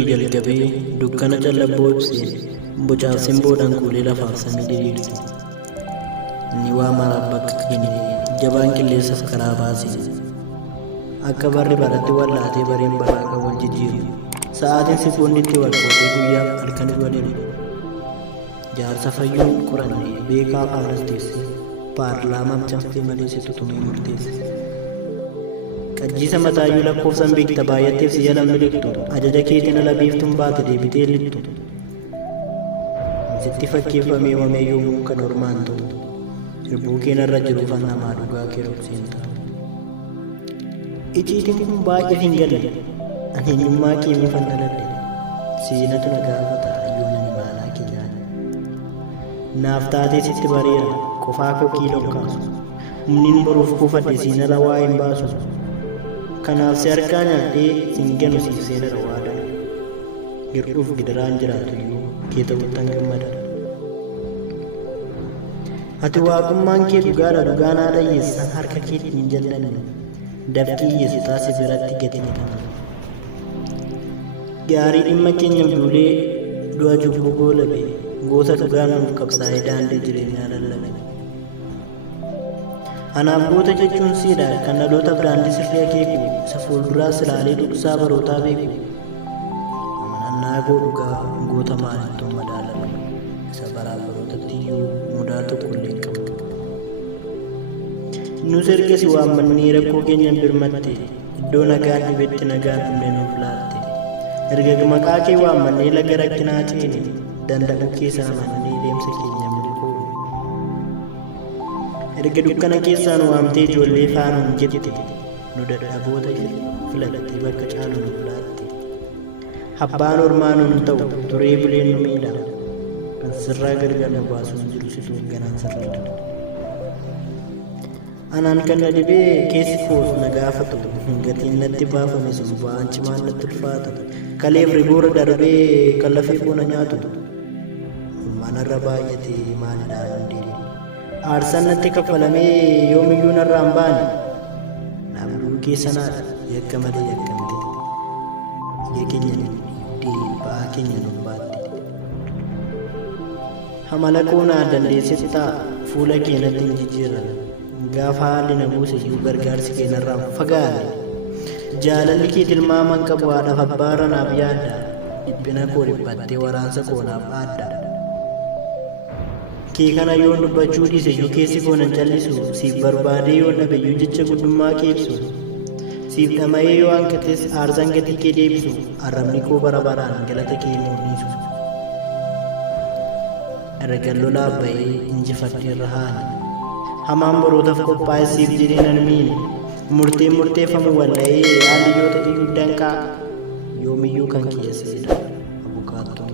durii jalqabee dukkana callabboo ibsee bocaaf simboodhaan kuulee lafaaf samii diriirse. Inni waa maraaf bakka kenne jabaan qilleensaaf karaa baase. Akka barri baratti wallaatee bareen baraa kan wal jijjiiru. Sa'aatiin sekoondiitti wal qoodee guyyaaf halkanis waliin. Jaarsa fayyuun qorannee beekaa faanas teessee paarlaamaaf caffee malee situ tumee murteesse. Qajjiisa mataayyuu lakkoofsan beekta baay'atteef si jala miliqtu ajaja keetiin ala biiftuun baate deebitee littu. Sitti fakkeeffamee wamee yommuu kan ormaan ta'u sirbuu keenarra jiruuf namaa dhugaa keerobseen ta'a. Iciitiin kun baay'ee hin galle ani eenyummaa keemii fannaladhe seenatu na gaafata ayyuu nani maalaa keenyaan. Naaf taatee sitti bareera qofaa koo kiiloon kaasu humniin boruuf kuufadhe siinala waa hin baasu. Kanaaf si harkaa nyaadhee siin ganu siif seenara waada. Girdhuuf gidiraan jiraatu iyyuu kee ta'uttan gammada. Ati waaqummaan kee dhugaadha dhugaan haadha hiyyeessan harka keetiin hin jallanne dafqii hiyyeessotaa si biratti gadi ni kenna. Gaarii dhimma keenya duulee du'a jubbuu goolabe goota dhugaan nuuf qabsaa'ee daandii jireenyaa lallabe. Anaaf goota jechuun siidha kan dhaloota biraandii sirrii akeeku isa fuulduraa silaalee dhugsaa barootaa beeku. Amanannaa goo dhugaa goota maalittuu madaalamu isa baraa barootatti iyyuu mudaa tokko illee hin qabu. Nus erga si waammannee rakkoo keenya birmatte iddoo nagaan dhibetti nagaan dhumne nuuf laatte. Erga maqaa kee waammannee laga rakkinaa ceene danda'uu keessa amannee deemsa keenya milkoomne. Erga dukkana keessaan waamtee ijoollee faanuun jette nu dadhaboota filattee bakka caalu nuuf laatte. Abbaan ormaa nuun ta'u turee buleen nu miidha kan sirraa gargar nu baasuun jiru situun ganaan sirriidha. Anaan kan na dhibee keessi koof na gaafatu gatiin natti baafame sun ba'aan cimaan natti ulfaata. Kaleef rigoora darbee kan lafee boona nyaatu manarra baay'ate maalidhaan hundeedhe. Aarsaan natti kaffalamee yoomiyyuu narraa hin baane namni keessanaadha yakka malee yakkamte ija keenya nuddee ba'aa keenya nuuf baatte. Hamala koonaa dandeessetti ta'a fuula keenatti hin jijjiirran gaafa haalli na buuse iyyuu gargaarsi keenarraan fagaate. Jaalalli kee tilmaaman qabu haadhaaf abbaarra naaf yaadda dhiphina koo dhiphattee waraansa koo naaf aadda. Kee kana yoon dubbachuu dhiise iyyuu keessi koo nan callisu siif barbaadee yoon dhabe iyyuu jecha guddummaa kee ibsu. Siif dhama'ee yoo hanqates aarsaan gatii kee deebisu arrabni koo bara baraan galata kee mormiisu. Erga lolaaf ba'ee injifadhee irra haane hamaan borootaaf qophaa'e siif jedhee nan miine. Murteen murteeffamu walla'ee haalli yoo ta'e guddaan qaaqa yoomiyyuu kan keessedha abukaattuu.